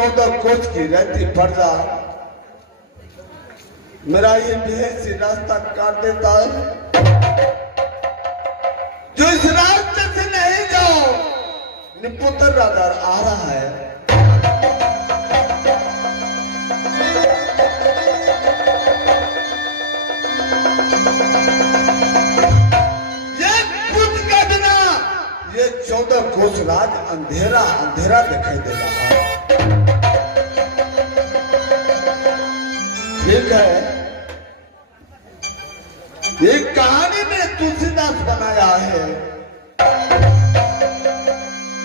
14 कोस की रहती फर्जा मेरा ये बेहसी रास्ता काट देता है। जो इस रास्ते से नहीं जाओ निपुत्र राधार आ रहा है। ये कुछ का बिना ये 14 कोस राज अंधेरा अंधेरा दिखाई दे रहा है। ठीक है, ये कहानी में तुलसीदास बनाया है।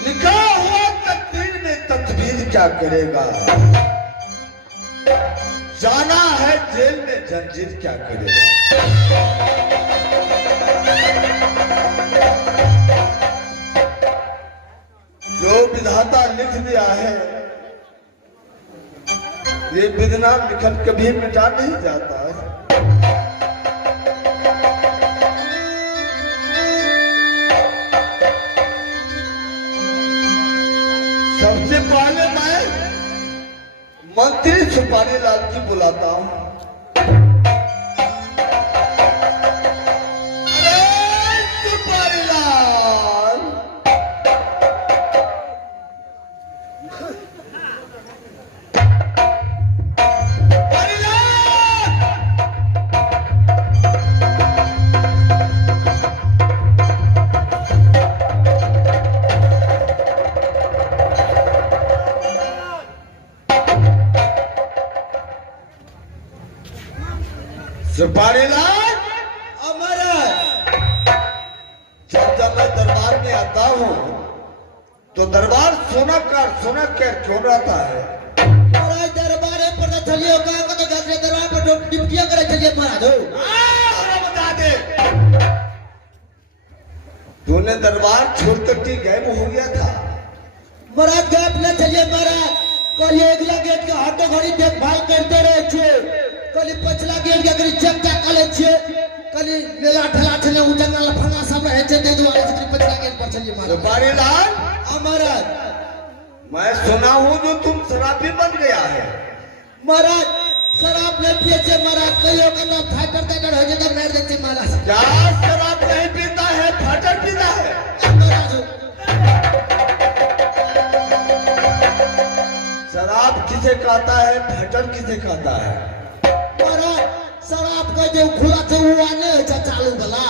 लिखा हुआ तकदीर में तदबीर क्या करेगा, जाना है जेल में जंजीर क्या करेगा। जो विधाता लिख दिया है ये विधना लिखन कभी मिटा नहीं जाता है। सबसे पहले मैं मंत्री सुपारी लाल की बुलाता हूं। सुपारी लाल, सुपारी लाल अमर, जब मैं दरबार में आता हूँ तो दरबार सोना कर क्यों रहता है। महाराज दरबार पर चलिए तो दरबार पर ड्यूटियां करे चलिए महाराज। बता दे, तूने दरबार छोड़कर के गायब हो गया था। महाराज गायब न चलिए महाराज, कल अगला गेट का हटो घड़ी देखभाल करते रहे छे, कल पछला गेट के करी चेक कर ले छे, कल मेला ठला ठले उजंगा लफंगा सब रहे छे, दे दुआरे से पछला गेट पर चलिए महाराज। सुपारी लाल महाराज, मैं सुना हूँ जो तुम शराबी बन गया है। महाराज शराब नहीं पिए छे महाराज, कहियो के ना फाइटर तकर हो जे तो मार देते महाराज। क्या शराब नहीं पीता है, फाटर पीता है महाराज? शराब किसे कहता है, फाटर किसे कहता है? महाराज शराब का जो खुला थे वो आने है चालू वाला,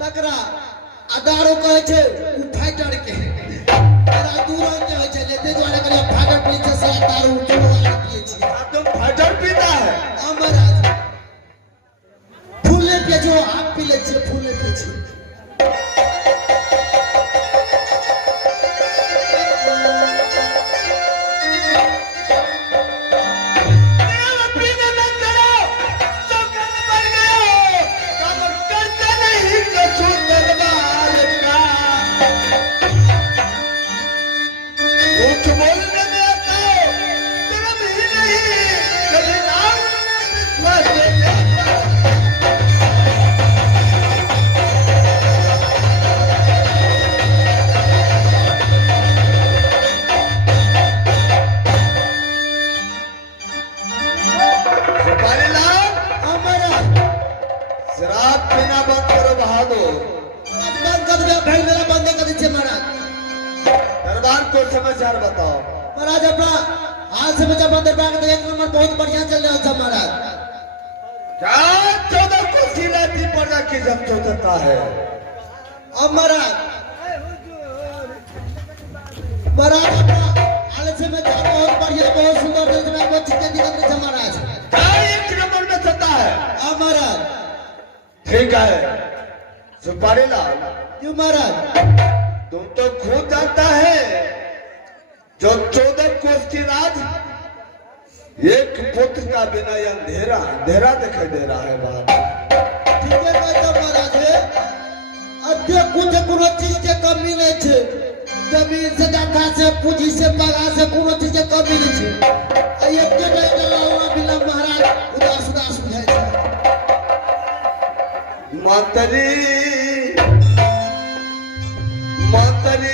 तकरा अदारो कहे छे उ फाइटर के, तकरा दूर के है छे लेते द्वारे के फाइटर पीछे से दारू चुरा पिए छी। तुम फाइटर पीता है? महाराज फूले पे जो आप पी ले छे, फूले पे छे। शराब पीना बंद करो बहादुर। बंद कर दे भाई, मेरा बंद कर दीजिए महाराज। दरबार को समाचार बताओ। महाराज अपना हाल समाचार बंद दरबार का 1 नंबर बहुत बढ़िया चल रहा था महाराज। क्या 14 को सिलाती पर्दा की जब चौथा है। अब महाराज अपना हाल समाचार बहुत बढ़िया, बहुत सुंदर चल रहा है, बहुत चित्ते दिखत रहे महाराज। क्या 1 नंबर में चलता है? अब महाराज ठीक है सुपारी लाल, क्यों महाराज? तुम तो खुद जानता है जो 14 कोस की राज एक पुत्र का बिना यह अंधेरा अंधेरा दिखाई दे रहा है बात। ठीक है कहता महाराज है, अद्य कुछ कोनो चीज के कमी नहीं छे, जमीन से दाखा से पूंजी से पगा से कोनो चीज के कमी नहीं छे। आ एक के नहीं चलावा बिना महाराज उदास उदास बुझाय छे। मंत्री मंत्री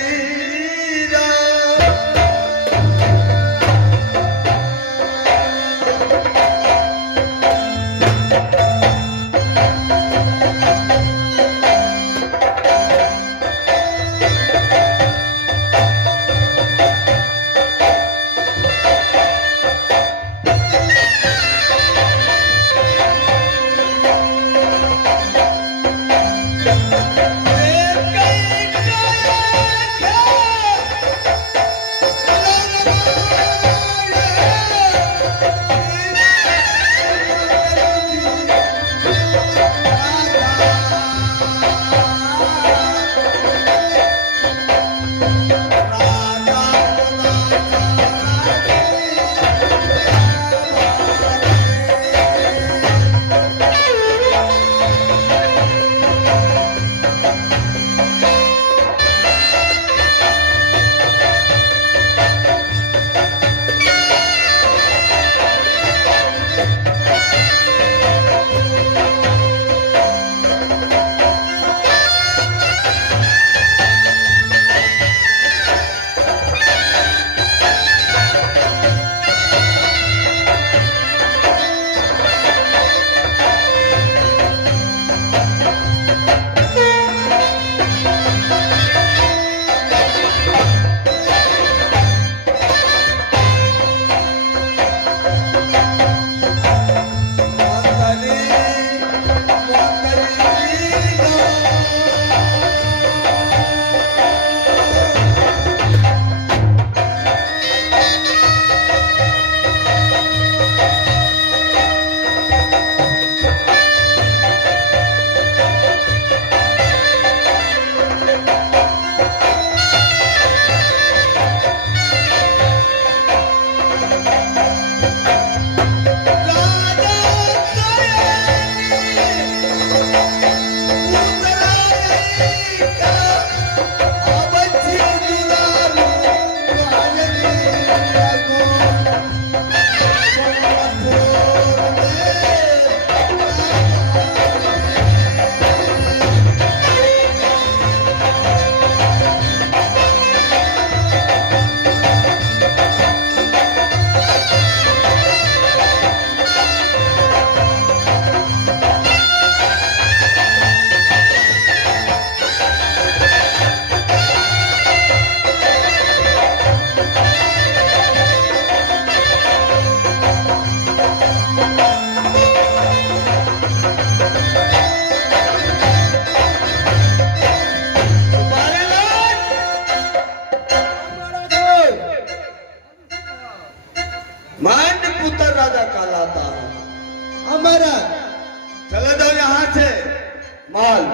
माल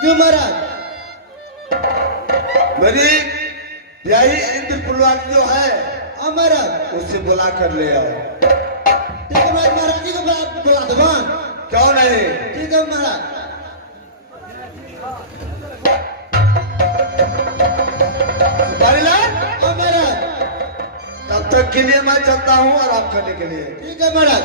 जो महाराज मेरी ब्याही इंद्र पुलवानी जो है हाँ महाराज उससे बुला कर ले आओ। ठीक है महाराज जी को बुला दो हाँ। क्यों नहीं? ठीक है महाराज। सुपारीलाल, हाँ महाराज तब तक के लिए मैं चलता हूँ आराम करने के लिए। ठीक है महाराज।